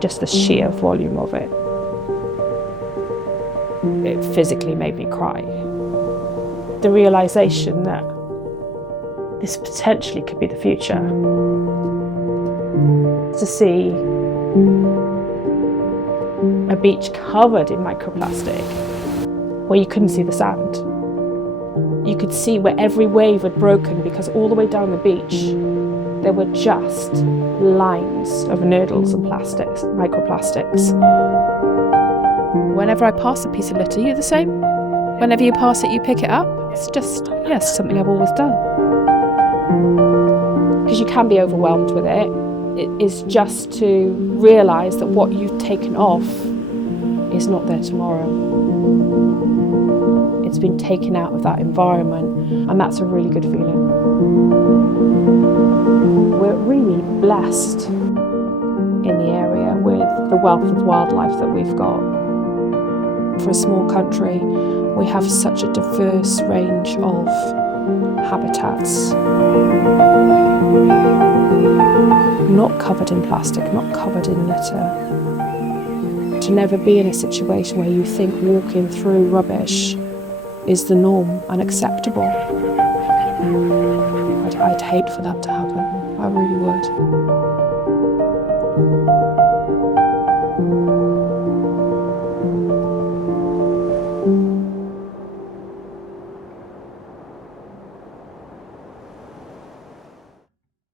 Just the sheer volume of it. It physically made me cry. The realisation that this potentially could be the future. To see a beach covered in microplastic where you couldn't see the sand. You could see where every wave had broken because all the way down the beach there were just lines of noodles and plastics, microplastics. Whenever I pass a piece of litter, you're the same? Whenever you pass it, you pick it up? It's just, yes, something I've always done. Because you can be overwhelmed with it. It is just to realise that what you've taken off is not there tomorrow. It's been taken out of that environment, and that's a really good feeling. We're really blessed in the area with the wealth of wildlife that we've got. For a small country, we have such a diverse range of habitats. Not covered in plastic, not covered in litter. To never be in a situation where you think walking through rubbish is the norm and acceptable. I'd hate for that to happen. I really would.